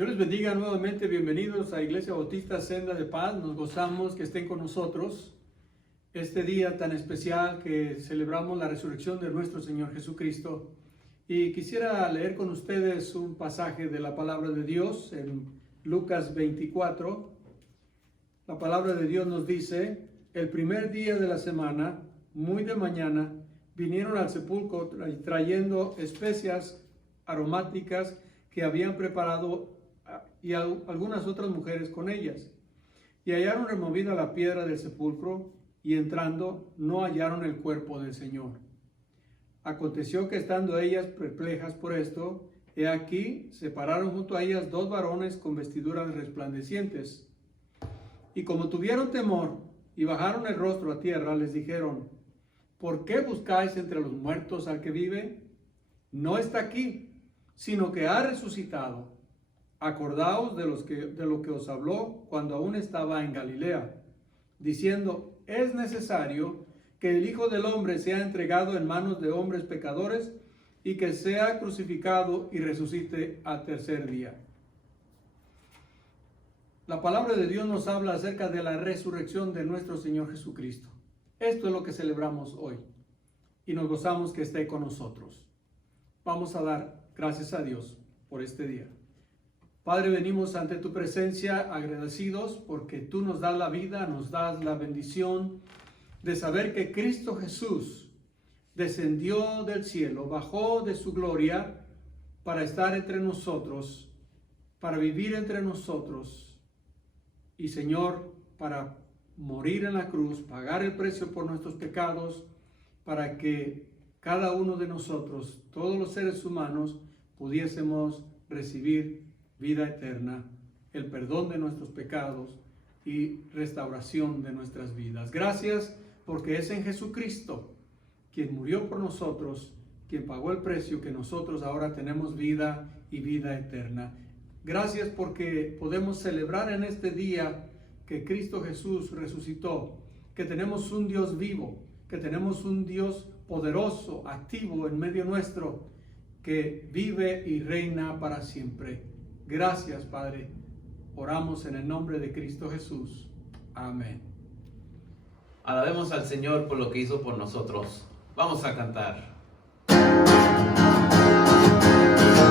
Dios les bendiga nuevamente, bienvenidos a Iglesia Bautista Senda de Paz. Nos gozamos que estén con nosotros este día tan especial que celebramos la resurrección de nuestro Señor Jesucristo. Y quisiera leer con ustedes un pasaje de la palabra de Dios en Lucas 24. La palabra de Dios nos dice: el primer día de la semana, muy de mañana, vinieron al sepulcro trayendo especias aromáticas que habían preparado y algunas otras mujeres con ellas. Y hallaron removida la piedra del sepulcro, y entrando no hallaron el cuerpo del Señor. Aconteció que estando ellas perplejas por esto, he aquí se pararon junto a ellas dos varones con vestiduras resplandecientes. Y como tuvieron temor y bajaron el rostro a tierra, les dijeron: ¿por qué buscáis entre los muertos al que vive? No está aquí, sino que ha resucitado. Acordaos de lo que os habló cuando aún estaba en Galilea, diciendo: es necesario que el Hijo del Hombre sea entregado en manos de hombres pecadores y que sea crucificado y resucite al tercer día. La palabra de Dios nos habla acerca de la resurrección de nuestro Señor Jesucristo. Esto es lo que celebramos hoy y nos gozamos que esté con nosotros. Vamos a dar gracias a Dios por este día. Padre, venimos ante tu presencia agradecidos porque tú nos das la vida, nos das la bendición de saber que Cristo Jesús descendió del cielo, bajó de su gloria para estar entre nosotros, para vivir entre nosotros y, Señor, para morir en la cruz, pagar el precio por nuestros pecados, para que cada uno de nosotros, todos los seres humanos, pudiésemos recibir vida eterna, el perdón de nuestros pecados y restauración de nuestras vidas. Gracias porque es en Jesucristo quien murió por nosotros, quien pagó el precio, que nosotros ahora tenemos vida y vida eterna. Gracias porque podemos celebrar en este día que Cristo Jesús resucitó, que tenemos un Dios vivo, que tenemos un Dios poderoso, activo en medio nuestro, que vive y reina para siempre. Gracias, Padre. Oramos en el nombre de Cristo Jesús. Amén. Alabemos al Señor por lo que hizo por nosotros. Vamos a cantar. Vamos a cantar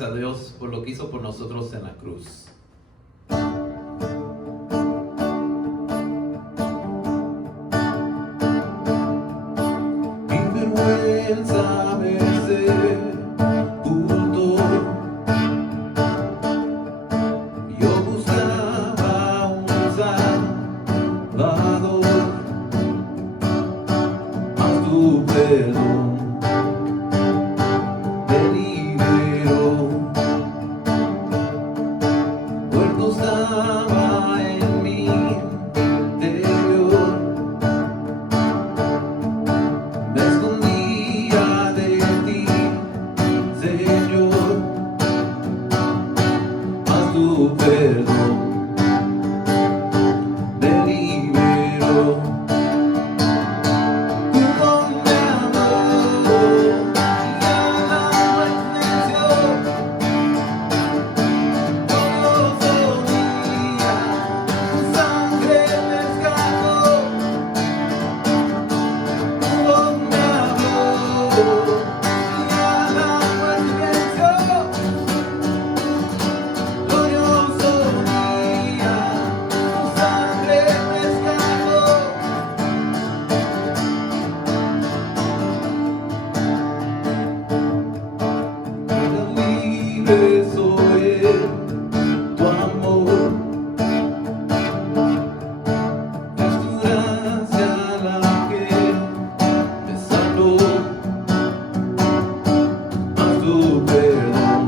gracias a Dios por lo que hizo por nosotros en la cruz. Mi vergüenza me sepultó. Yo buscaba un Salvador, mas tu perdón me liberó. Muerto estaba en mi interior, me escondía de ti, Señor, mas tu perdón me liberó. Tu don me amó y a la muerte venció. Glorioso día, tu sangre me rescató. Tu don me amó y a la muerte venció. Glorioso día, tu sangre me rescató. Libre soy en tu amor, es tu gracia la que me sanó, mas tu perdón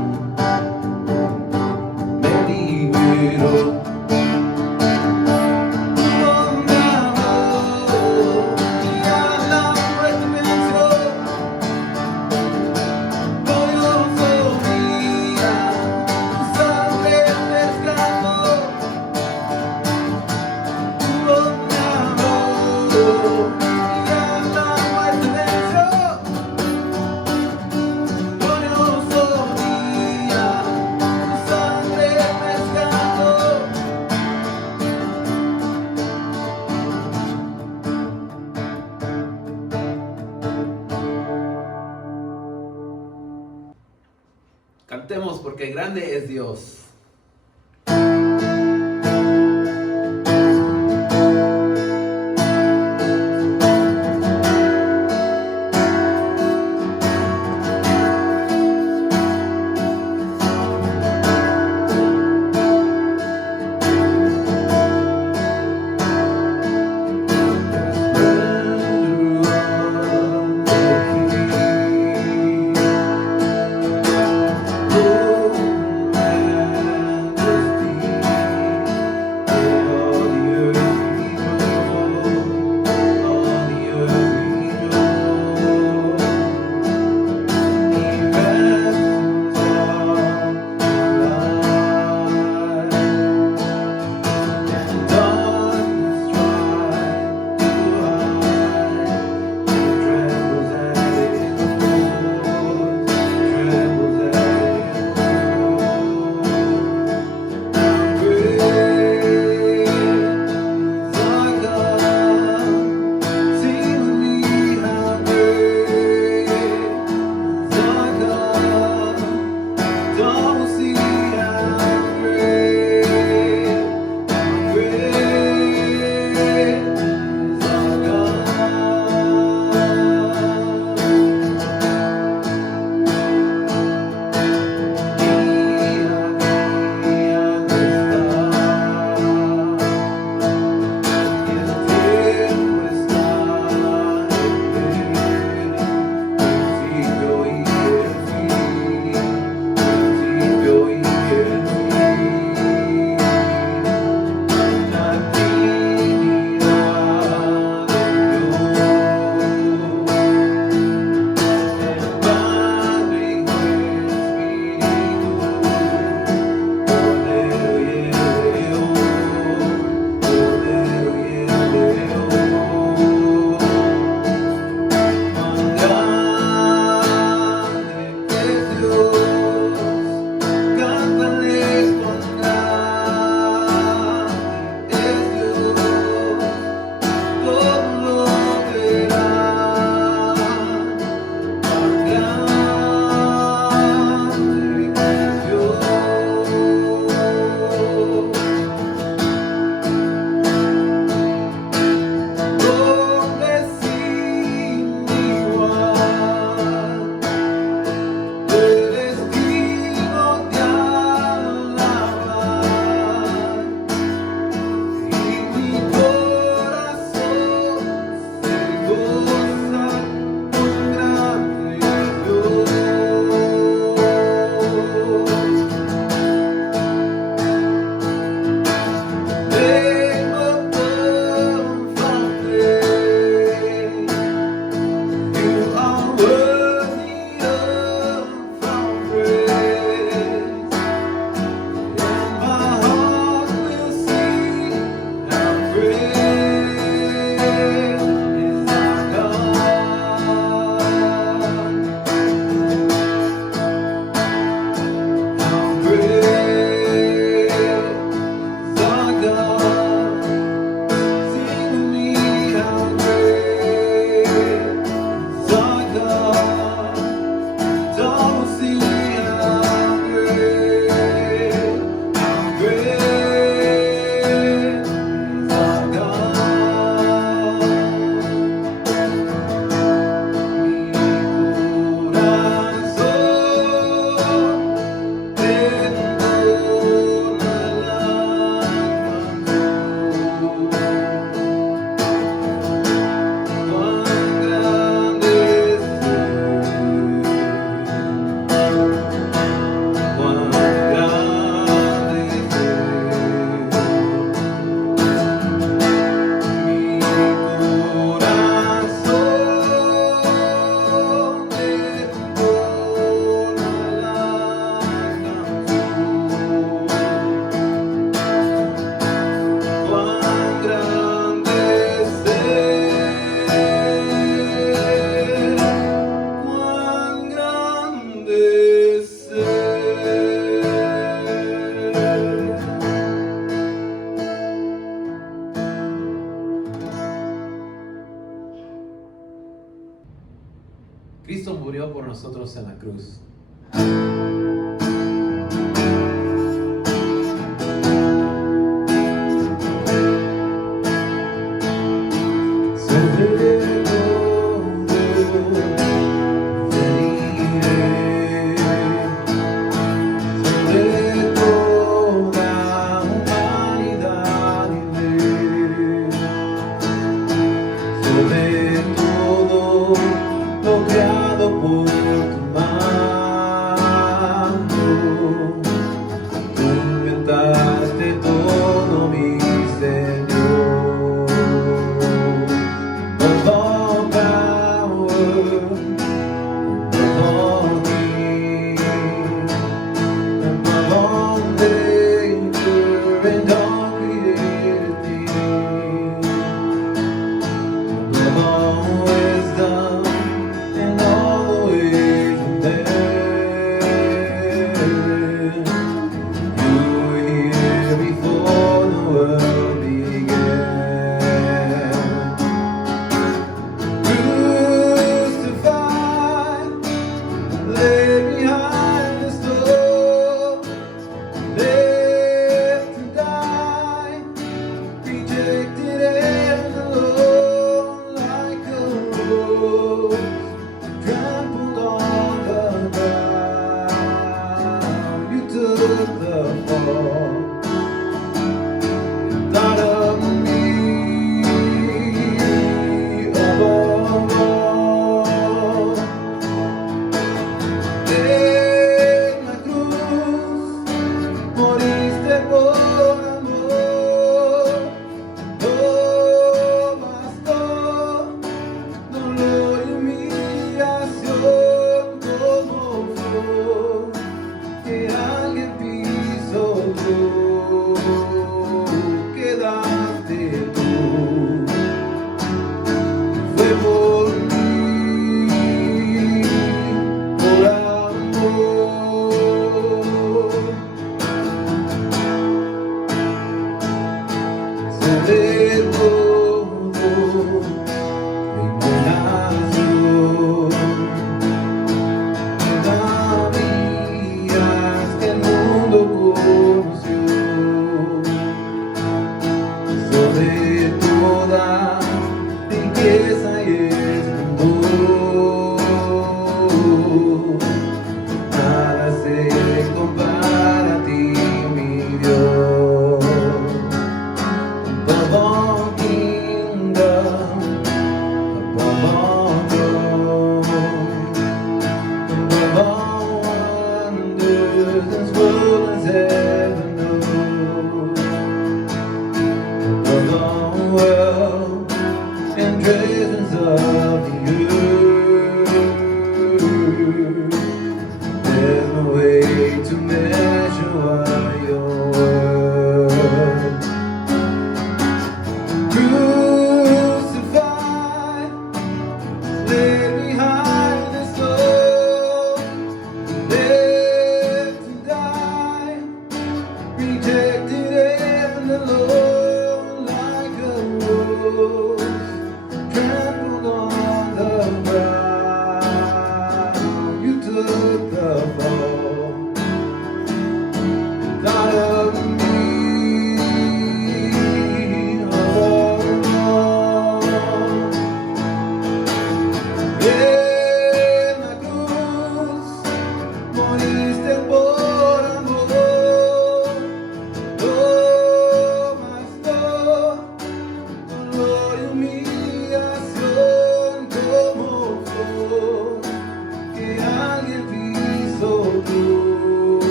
me liberó. Tu don me amó y a la muerte venció. Glorioso día, tu sangre me rescató. Tu don me amó y a la muerte venció. Glorioso día, tu sangre me rescató. Cantemos porque grande es Dios. Oh, Cristo murió por nosotros en la cruz.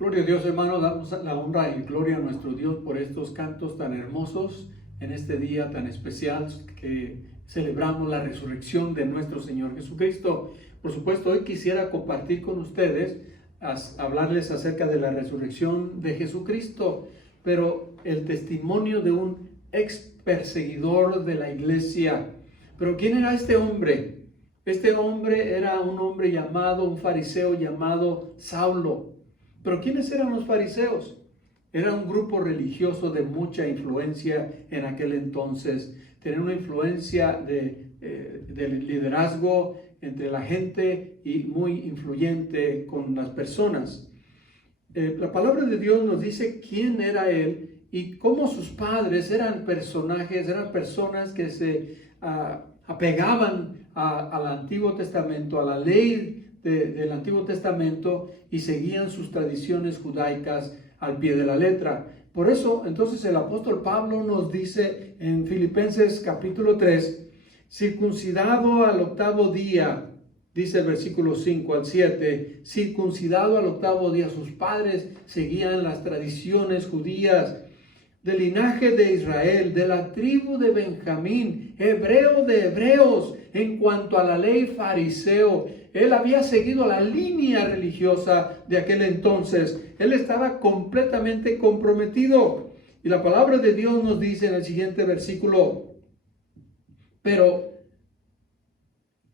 Gloria a Dios, hermano, damos la honra y gloria a nuestro Dios por estos cantos tan hermosos en este día tan especial que celebramos la resurrección de nuestro Señor Jesucristo. Por supuesto, hoy quisiera compartir con ustedes, hablarles acerca de la resurrección de Jesucristo, pero el testimonio de un ex perseguidor de la iglesia. Pero ¿quién era este hombre? Este hombre era un hombre llamado, un fariseo llamado Saulo. Pero ¿quiénes eran los fariseos? Era un grupo religioso de mucha influencia en aquel entonces. Tenían una influencia de liderazgo entre la gente y muy influyente con las personas. La palabra de Dios nos dice quién era él y cómo sus padres eran personajes, eran personas que se apegaban al Antiguo Testamento, a la ley del Antiguo Testamento y seguían sus tradiciones judaicas al pie de la letra. Por eso, entonces, el apóstol Pablo nos dice en Filipenses capítulo 3, circuncidado al octavo día, dice el versículo 5 al 7, circuncidado al octavo día. Sus padres seguían las tradiciones judías, del linaje de Israel, de la tribu de Benjamín, hebreo de hebreos, en cuanto a la ley fariseo. Él había seguido la línea religiosa de aquel entonces. Él estaba completamente comprometido. Y la palabra de Dios nos dice en el siguiente versículo, pero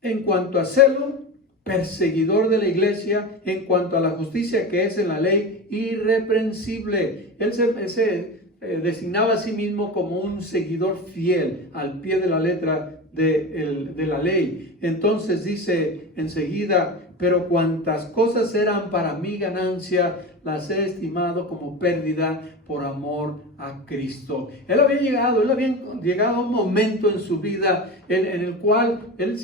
en cuanto a celo, perseguidor de la iglesia, en cuanto a la justicia que es en la ley, irreprensible. Él se designaba a sí mismo como un seguidor fiel al pie de la letra de la ley. Entonces dice enseguida, pero cuantas cosas eran para mi ganancia, las he estimado como pérdida por amor a Cristo. Él había llegado a un momento en su vida en el cual él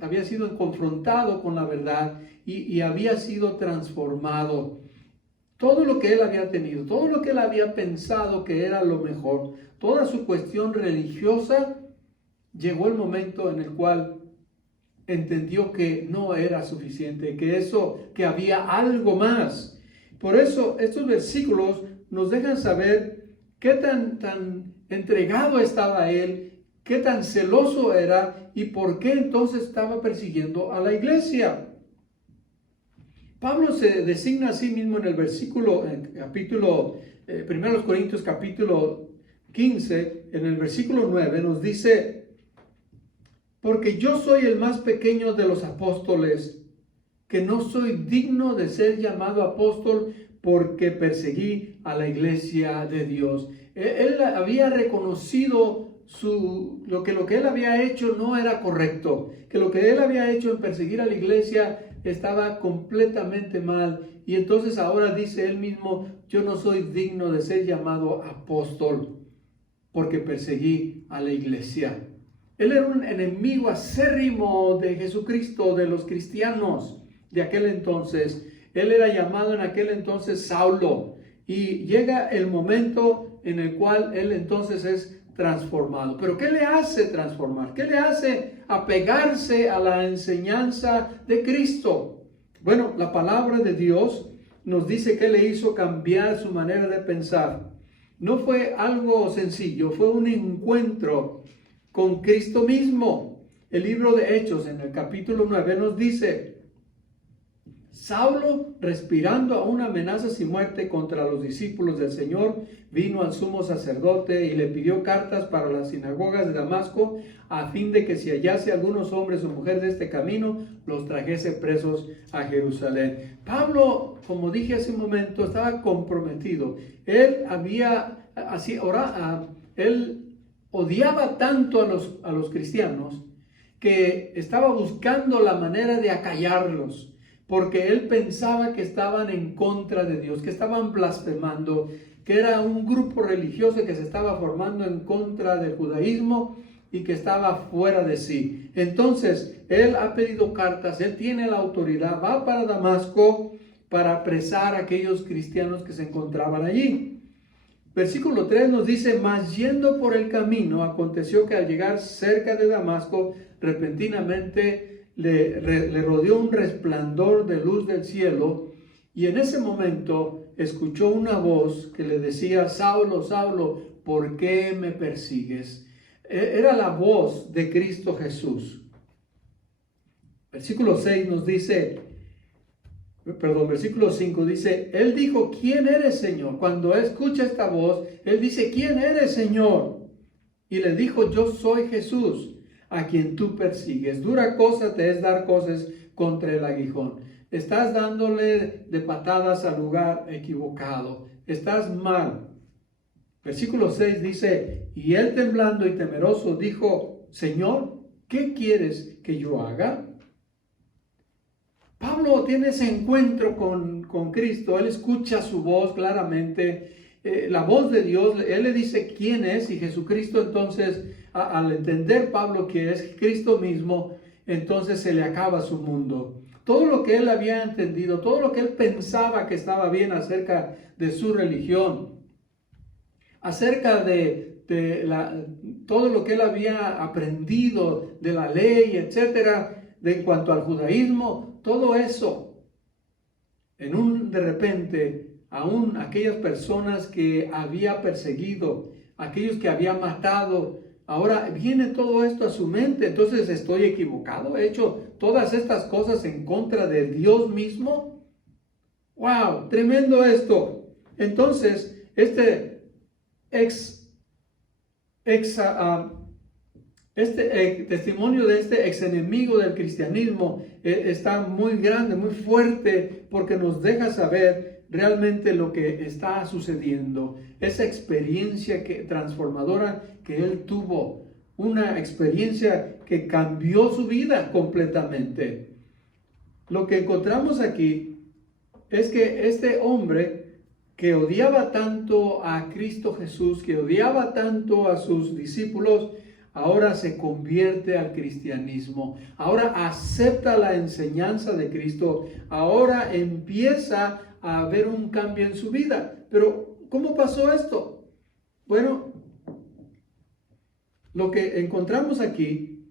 había sido confrontado con la verdad y había sido transformado. Todo lo que él había tenido, todo lo que él había pensado que era lo mejor, toda su cuestión religiosa, llegó el momento en el cual entendió que no era suficiente, que había algo más. Por eso estos versículos nos dejan saber qué tan entregado estaba él, qué tan celoso era y por qué entonces estaba persiguiendo a la iglesia. Pablo se designa a sí mismo en el versículo, en capítulo 1 Corintios capítulo 15, en el versículo 9 nos dice, porque yo soy el más pequeño de los apóstoles, que no soy digno de ser llamado apóstol porque perseguí a la iglesia de Dios. Él había reconocido lo que él había hecho no era correcto, que lo que él había hecho en perseguir a la iglesia estaba completamente mal, y entonces ahora dice él mismo, yo no soy digno de ser llamado apóstol porque perseguí a la iglesia. Él era un enemigo acérrimo de Jesucristo, de los cristianos de aquel entonces. Él era llamado en aquel entonces Saulo, y llega el momento en el cual él entonces es transformado. Pero ¿qué le hace transformar? ¿Qué le hace apegarse a la enseñanza de Cristo? Bueno, la palabra de Dios nos dice que le hizo cambiar su manera de pensar. No fue algo sencillo, fue un encuentro con Cristo mismo. El libro de Hechos en el capítulo 9 nos dice, Saulo, respirando aún amenazas y muerte contra los discípulos del Señor, vino al sumo sacerdote y le pidió cartas para las sinagogas de Damasco, a fin de que si hallase algunos hombres o mujeres de este camino, los trajese presos a Jerusalén. Pablo, como dije hace un momento, estaba comprometido. Él odiaba tanto a los cristianos que estaba buscando la manera de acallarlos, porque él pensaba que estaban en contra de Dios, que estaban blasfemando, que era un grupo religioso que se estaba formando en contra del judaísmo y que estaba fuera de sí. Entonces, él ha pedido cartas, él tiene la autoridad, va para Damasco para apresar a aquellos cristianos que se encontraban allí. Versículo 3 nos dice, mas yendo por el camino, aconteció que al llegar cerca de Damasco, repentinamente le rodeó un resplandor de luz del cielo, Y en ese momento escuchó una voz que le decía: Saulo, Saulo, ¿por qué me persigues? Era la voz de Cristo Jesús. Versículo 6 nos dice, versículo 5 dice: Él dijo: ¿quién eres, Señor? Cuando escucha esta voz, él dice: ¿quién eres, Señor? Y le dijo: yo soy Jesús, a quien tú persigues. Dura cosa te es dar cosas contra el aguijón. Estás dándole de patadas al lugar equivocado. Estás mal. Versículo 6 dice: y él, temblando y temeroso, dijo: Señor, ¿qué quieres que yo haga? Pablo tiene ese encuentro con Cristo. Él escucha su voz claramente, la voz de Dios. Él le dice quién es, y Jesucristo, entonces, al entender Pablo que es Cristo mismo, entonces se le acaba su mundo. Todo lo que él había entendido, todo lo que él pensaba que estaba bien acerca de su religión, acerca de todo lo que él había aprendido de la ley, etcétera, en cuanto al judaísmo, todo eso, de repente, aún aquellas personas que había perseguido, aquellos que había matado, ahora viene todo esto a su mente. Entonces, ¿estoy equivocado? ¿He hecho todas estas cosas en contra de Dios mismo? ¡Wow! Tremendo esto. Entonces, este testimonio de este ex enemigo del cristianismo está muy grande, muy fuerte, porque nos deja saber realmente lo que está sucediendo. Esa experiencia transformadora que él tuvo, una experiencia que cambió su vida completamente. Lo que encontramos aquí es que este hombre que odiaba tanto a Cristo Jesús, que odiaba tanto a sus discípulos, ahora se convierte al cristianismo, ahora acepta la enseñanza de Cristo, ahora empieza a haber un cambio en su vida. Pero, ¿cómo pasó esto? Bueno, lo que encontramos aquí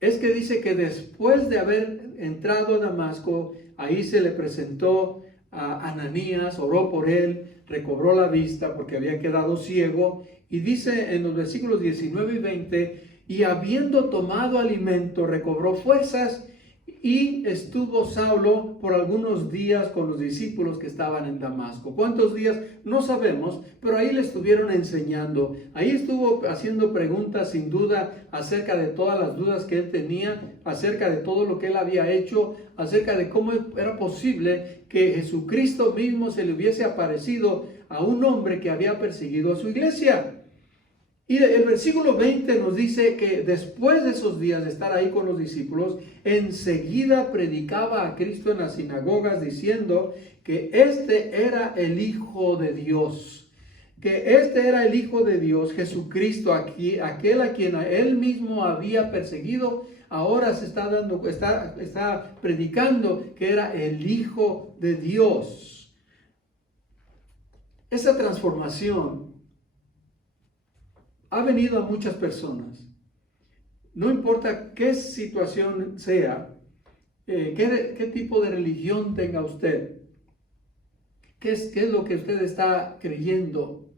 es que dice que después de haber entrado a Damasco, ahí se le presentó a Ananías, oró por él, recobró la vista porque había quedado ciego, y dice en los versículos 19 y 20, y habiendo tomado alimento, recobró fuerzas, y estuvo Saulo por algunos días con los discípulos que estaban en Damasco. ¿Cuántos días? No sabemos, pero ahí le estuvieron enseñando. Ahí estuvo haciendo preguntas, sin duda, acerca de todas las dudas que él tenía, acerca de todo lo que él había hecho, acerca de cómo era posible que Jesucristo mismo se le hubiese aparecido a un hombre que había perseguido a su iglesia. Y el versículo 20 nos dice que después de esos días de estar ahí con los discípulos, enseguida predicaba a Cristo en las sinagogas, diciendo que este era el Hijo de Dios. Que este era el Hijo de Dios, Jesucristo, aquel a quien él mismo había perseguido, ahora está predicando que era el Hijo de Dios. Esa transformación ha venido a muchas personas. No importa qué situación sea, qué tipo de religión tenga usted, qué es lo que usted está creyendo.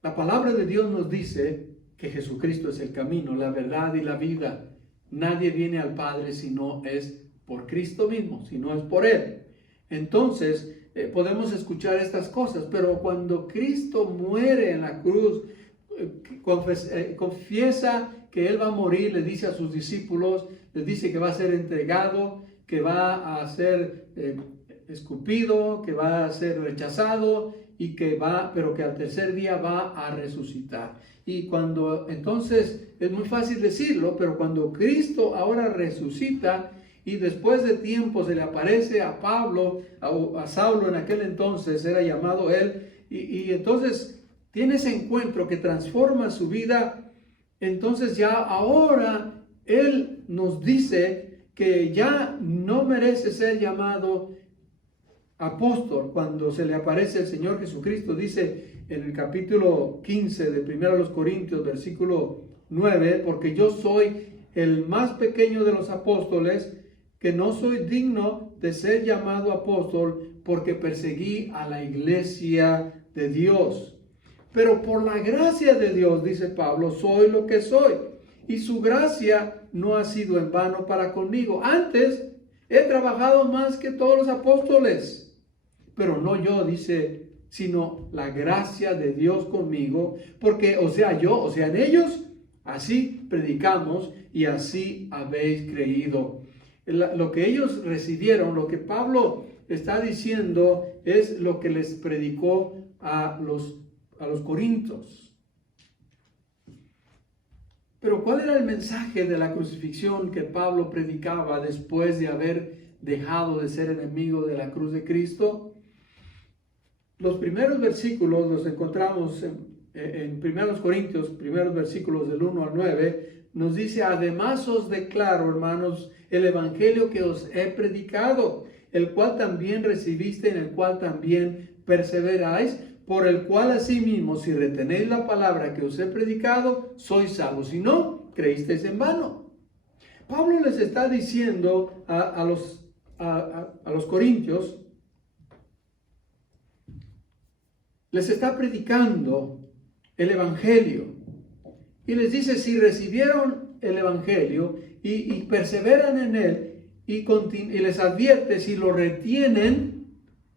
La palabra de Dios nos dice que Jesucristo es el camino, la verdad y la vida. Nadie viene al Padre si no es por Cristo mismo, si no es por Él. Entonces, podemos escuchar estas cosas, pero cuando Cristo muere en la cruz, confiesa que Él va a morir, le dice a sus discípulos, les dice que va a ser entregado, que va a ser escupido, que va a ser rechazado, pero que al tercer día va a resucitar. Y entonces es muy fácil decirlo, pero cuando Cristo ahora resucita y después de tiempo se le aparece a Pablo, a Saulo en aquel entonces era llamado él, y entonces tiene ese encuentro que transforma su vida. Entonces ya ahora él nos dice que ya no merece ser llamado apóstol. Cuando se le aparece el Señor Jesucristo, dice en el capítulo 15 de 1 Corintios, versículo 9, porque yo soy el más pequeño de los apóstoles, que no soy digno de ser llamado apóstol porque perseguí a la iglesia de Dios. Pero por la gracia de Dios, dice Pablo, soy lo que soy. Y su gracia no ha sido en vano para conmigo. Antes he trabajado más que todos los apóstoles. Pero no yo, dice, sino la gracia de Dios conmigo. Porque, o sea, yo, o sea, en ellos, así predicamos y así habéis creído. Lo que ellos recibieron, lo que Pablo está diciendo, es lo que les predicó a los corintios. Pero ¿cuál era el mensaje de la crucifixión que Pablo predicaba después de haber dejado de ser enemigo de la cruz de Cristo? Los primeros versículos los encontramos en 1 Corintios, primeros versículos del 1 al 9, nos dice: además os declaro, hermanos, el evangelio que os he predicado, el cual también recibiste, en el cual también perseveráis, por el cual asimismo, si retenéis la palabra que os he predicado, sois salvos. Si no, creísteis en vano. Pablo les está diciendo a los corintios, les está predicando el evangelio. Y les dice, si recibieron el evangelio y perseveran en él, y les advierte, si lo retienen,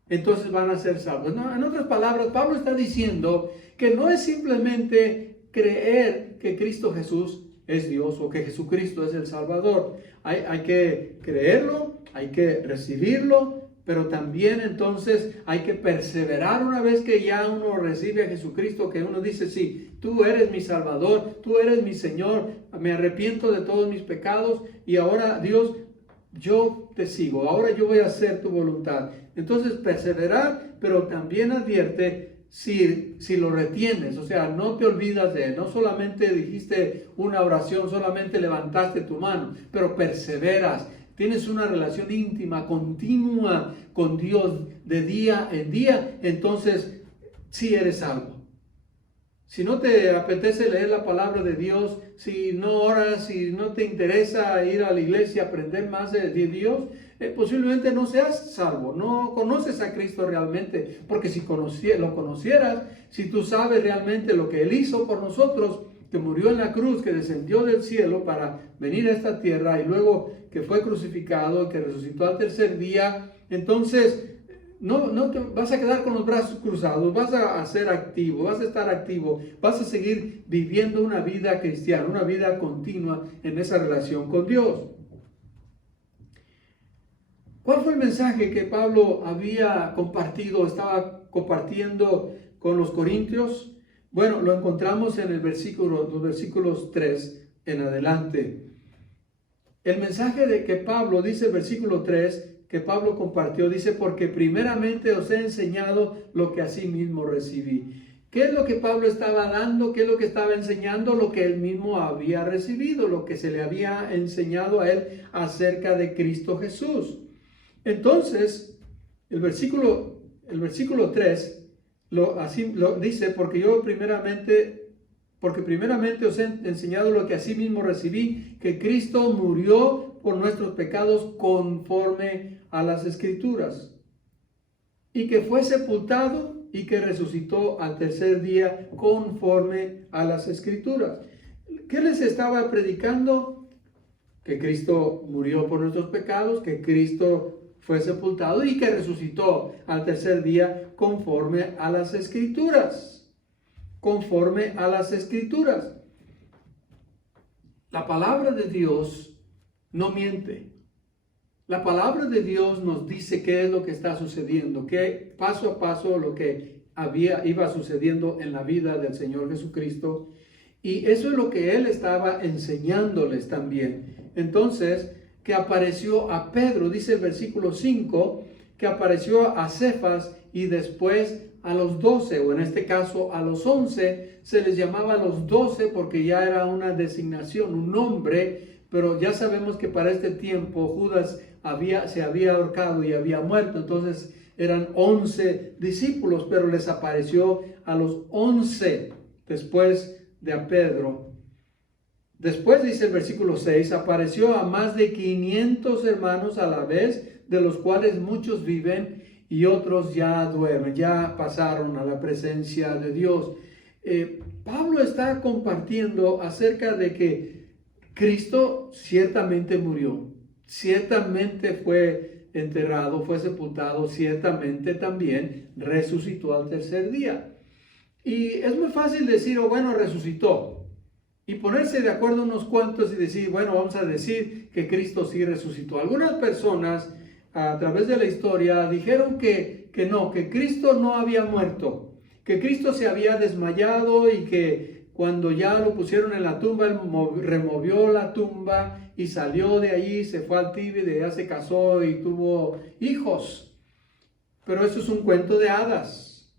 entonces van a ser salvos. No, en otras palabras, Pablo está diciendo que no es simplemente creer que Cristo Jesús es Dios o que Jesucristo es el Salvador. Hay que creerlo, hay que recibirlo, pero también entonces hay que perseverar una vez que ya uno recibe a Jesucristo, que uno dice, sí, tú eres mi Salvador, tú eres mi Señor, me arrepiento de todos mis pecados y ahora, Dios, yo te sigo, ahora yo voy a hacer tu voluntad. Entonces perseverar, pero también advierte si lo retienes, o sea, no te olvidas de él, no solamente dijiste una oración, solamente levantaste tu mano, pero perseveras, tienes una relación íntima, continua con Dios de día en día, entonces sí eres salvo. Si no te apetece leer la palabra de Dios, si no oras, si no te interesa ir a la iglesia, aprender más de Dios, posiblemente no seas salvo, no conoces a Cristo realmente, porque si lo conocieras, si tú sabes realmente lo que Él hizo por nosotros, que murió en la cruz, que descendió del cielo para venir a esta tierra y luego que fue crucificado, que resucitó al tercer día, entonces no te vas a quedar con los brazos cruzados, vas a ser activo, vas a estar activo, vas a seguir viviendo una vida cristiana, una vida continua en esa relación con Dios. ¿Cuál fue el mensaje que Pablo había compartido, estaba compartiendo con los corintios? Bueno, lo encontramos en los versículos 3 en adelante. El mensaje de que Pablo, dice el versículo 3, que Pablo compartió, dice, porque primeramente os he enseñado lo que asimismo recibí. ¿Qué es lo que Pablo estaba dando? ¿Qué es lo que estaba enseñando? Lo que él mismo había recibido, lo que se le había enseñado a él acerca de Cristo Jesús. Entonces, el versículo 3 así lo dice, porque primeramente os he enseñado lo que asimismo recibí, que Cristo murió por nuestros pecados conforme a las Escrituras, y que fue sepultado y que resucitó al tercer día conforme a las Escrituras. ¿Qué les estaba predicando? Que Cristo murió por nuestros pecados, que Cristo fue sepultado y que resucitó al tercer día conforme a las Escrituras. Conforme a las Escrituras. La palabra de Dios no miente. La palabra de Dios nos dice qué es lo que está sucediendo, que paso a paso lo que iba sucediendo en la vida del Señor Jesucristo. Y eso es lo que Él estaba enseñándoles también. Entonces, que apareció a Pedro, dice el versículo 5, que apareció a Cefas y después a los 12, o en este caso a los 11, se les llamaba los 12 porque ya era una designación, un nombre, pero ya sabemos que para este tiempo Judas se había ahorcado y había muerto, entonces eran 11 discípulos, pero les apareció a los 11 después de a Pedro. Después, dice el versículo 6, apareció a más de 500 hermanos a la vez, de los cuales muchos viven y otros ya duermen, ya pasaron a la presencia de Dios. Pablo está compartiendo acerca de que Cristo ciertamente murió, ciertamente fue enterrado, fue sepultado, ciertamente también resucitó al tercer día. Y es muy fácil decir, bueno, resucitó, y ponerse de acuerdo unos cuantos y decir, bueno, vamos a decir que Cristo sí resucitó. Algunas personas a través de la historia dijeron que no, que Cristo no había muerto, que Cristo se había desmayado y que cuando ya lo pusieron en la tumba, él removió la tumba y salió de allí, se fue al Tíbet, ya se casó y tuvo hijos. Pero eso es un cuento de hadas.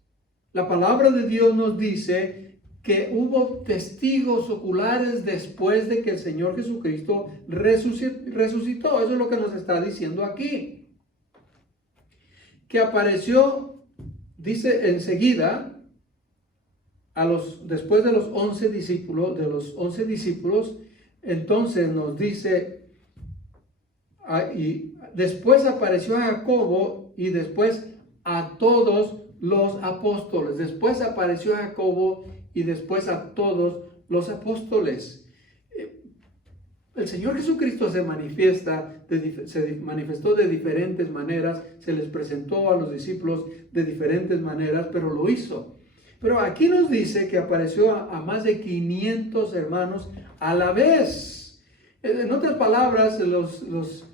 La palabra de Dios nos dice que hubo testigos oculares después de que el Señor Jesucristo resucitó. Eso es lo que nos está diciendo aquí. Que apareció, dice enseguida, después de los 11 discípulos, entonces nos dice, y después apareció a Jacobo y después a todos los apóstoles. Después apareció a Jacobo y después a todos los apóstoles. El Señor Jesucristo se manifestó de diferentes maneras, se les presentó a los discípulos de diferentes maneras, pero lo hizo. Pero aquí nos dice que apareció a más de 500 hermanos a la vez. En otras palabras, los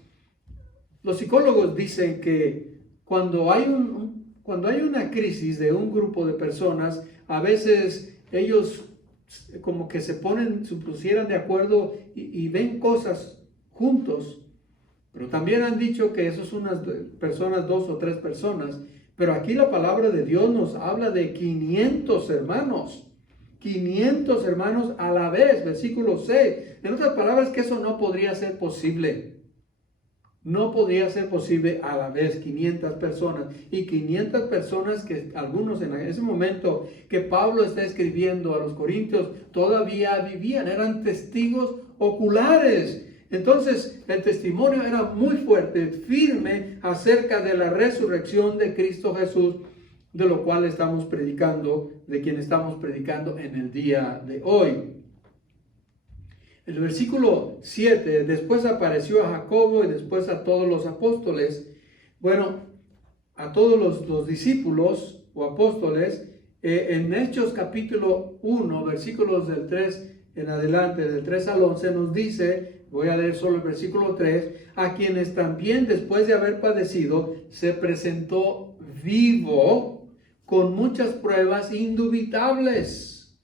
psicólogos dicen que cuando hay una crisis de un grupo de personas, a veces ellos como que se pusieran de acuerdo y ven cosas juntos, pero también han dicho que eso son unas personas, 2 o 3 personas, pero aquí la palabra de Dios nos habla de 500 hermanos a la vez, versículo 6. En otras palabras, que eso no podría ser posible. No podría ser posible a la vez 500 personas. Y 500 personas que algunos en ese momento que Pablo está escribiendo a los corintios todavía vivían, eran testigos oculares. Entonces el testimonio era muy fuerte, firme acerca de la resurrección de Cristo Jesús, de lo cual estamos predicando, de quien estamos predicando en el día de hoy. El versículo 7, después apareció a Jacobo y después a todos los apóstoles. Bueno, a todos los discípulos o apóstoles, en Hechos capítulo 1, versículos del 3 en adelante, del 3 al 11, nos dice, voy a leer solo el versículo 3, a quienes también después de haber padecido, se presentó vivo con muchas pruebas indudables,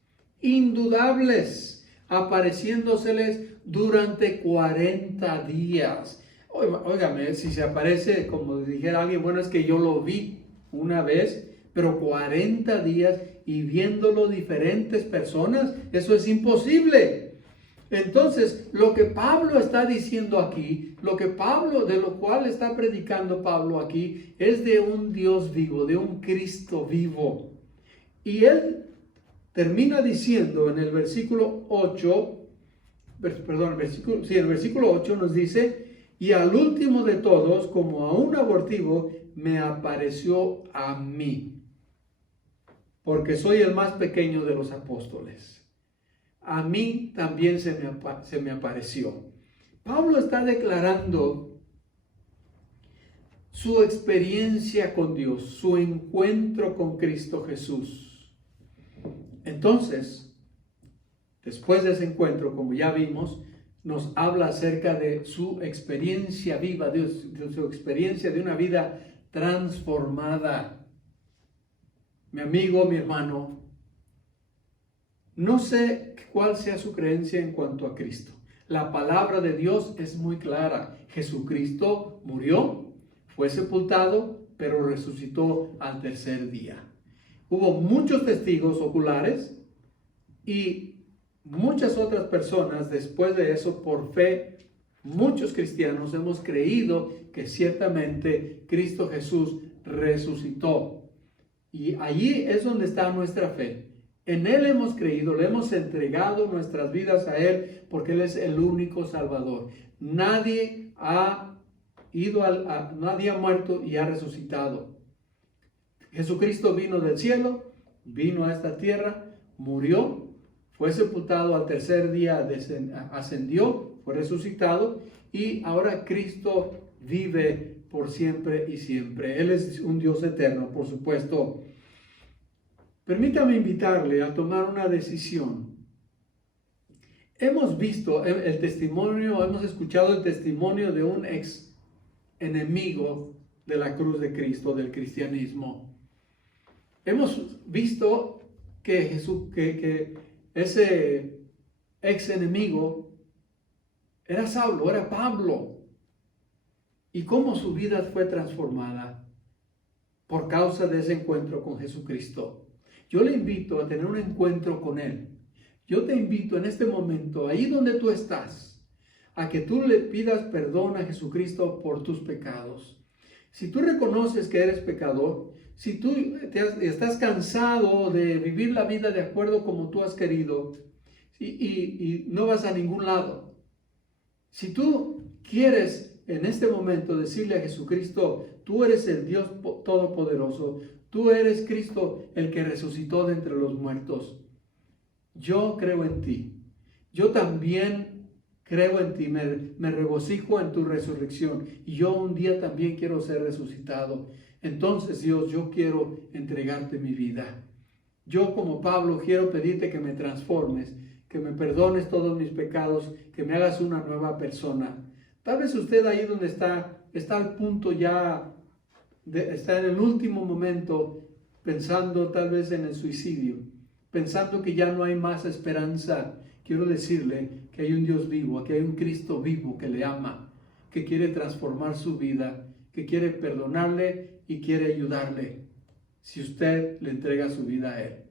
apareciéndoseles durante 40 días. Óigame, si se aparece, como dijera alguien, bueno, es que yo lo vi una vez, pero 40 días y viéndolo diferentes personas, eso es imposible. Entonces, lo que Pablo está diciendo aquí, de lo cual está predicando Pablo aquí, es de un Dios vivo, de un Cristo vivo. Y él termina diciendo en el versículo 8, el versículo 8 nos dice, y al último de todos, como a un abortivo, me apareció a mí, porque soy el más pequeño de los apóstoles. A mí también se me apareció. Pablo está declarando su experiencia con Dios, su encuentro con Cristo Jesús. Entonces, después de ese encuentro, como ya vimos, nos habla acerca de su experiencia viva, de su experiencia de una vida transformada. Mi amigo, mi hermano, no sé cuál sea su creencia en cuanto a Cristo. La palabra de Dios es muy clara. Jesucristo murió, fue sepultado, pero resucitó al tercer día. Hubo muchos testigos oculares y muchas otras personas después de eso, por fe, muchos cristianos hemos creído que ciertamente Cristo Jesús resucitó. Y allí es donde está nuestra fe. En Él hemos creído, le hemos entregado nuestras vidas a Él porque Él es el único Salvador. Nadie ha muerto y ha resucitado. Jesucristo vino del cielo, vino a esta tierra, murió, fue sepultado, al tercer día ascendió, fue resucitado y ahora Cristo vive por siempre y siempre. Él es un Dios eterno, por supuesto. Permítame invitarle a tomar una decisión. Hemos visto el testimonio, hemos escuchado el testimonio de un ex enemigo de la cruz de Cristo, del cristianismo. Hemos visto que ese ex enemigo era Saulo, era Pablo, y cómo su vida fue transformada por causa de ese encuentro con Jesucristo. Yo le invito a tener un encuentro con Él. Yo te invito en este momento, ahí donde tú estás, a que tú le pidas perdón a Jesucristo por tus pecados. Si tú reconoces que eres pecador, si tú estás cansado de vivir la vida de acuerdo como tú has querido y no vas a ningún lado, si tú quieres en este momento decirle a Jesucristo, tú eres el Dios Todopoderoso, tú eres Cristo el que resucitó de entre los muertos, yo creo en ti, yo también creo en ti, me regocijo en tu resurrección y yo un día también quiero ser resucitado. Entonces, Dios, yo quiero entregarte mi vida. Yo, como Pablo, quiero pedirte que me transformes, que me perdones todos mis pecados, que me hagas una nueva persona. Tal vez usted ahí donde está al punto ya, está en el último momento, pensando tal vez en el suicidio, pensando que ya no hay más esperanza. Quiero decirle que hay un Dios vivo, que hay un Cristo vivo que le ama, que quiere transformar su vida, que quiere perdonarle y quiere ayudarle si usted le entrega su vida a Él.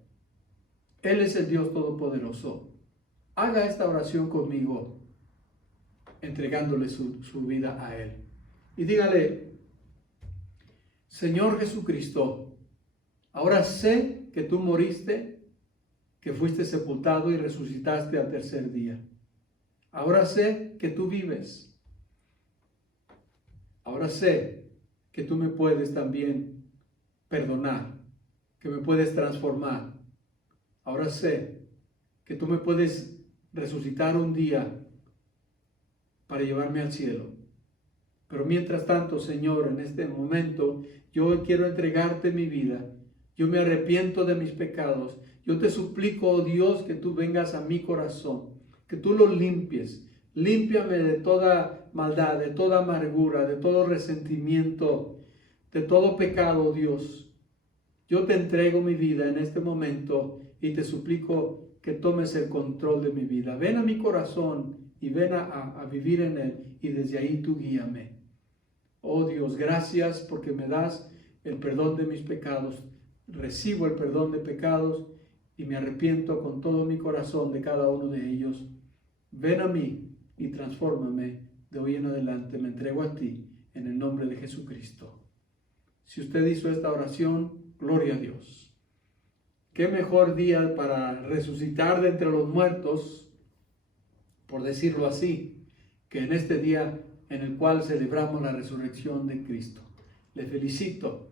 Él es el Dios Todopoderoso. Haga esta oración conmigo, entregándole su vida a Él. Y dígale, Señor Jesucristo, ahora sé que tú moriste, que fuiste sepultado y resucitaste al tercer día. Ahora sé que tú vives. Ahora sé que tú me puedes también perdonar, que me puedes transformar. Ahora sé que tú me puedes resucitar un día para llevarme al cielo. Pero mientras tanto, Señor, en este momento, yo quiero entregarte mi vida. Yo me arrepiento de mis pecados. Yo te suplico, oh Dios, que tú vengas a mi corazón, que tú lo limpies. Límpiame de toda maldad, de toda amargura, de todo resentimiento, de todo pecado, oh Dios. Yo te entrego mi vida en este momento y te suplico que tomes el control de mi vida. Ven a mi corazón y ven a vivir en él y desde ahí tú guíame. Oh Dios, gracias porque me das el perdón de mis pecados. Recibo el perdón de pecados y me arrepiento con todo mi corazón de cada uno de ellos. Ven a mí y transfórmame de hoy en adelante. Me entrego a ti en el nombre de Jesucristo. Si usted hizo esta oración, gloria a Dios. Qué mejor día para resucitar de entre los muertos, por decirlo así, que en este día en el cual celebramos la resurrección de Cristo. Le felicito.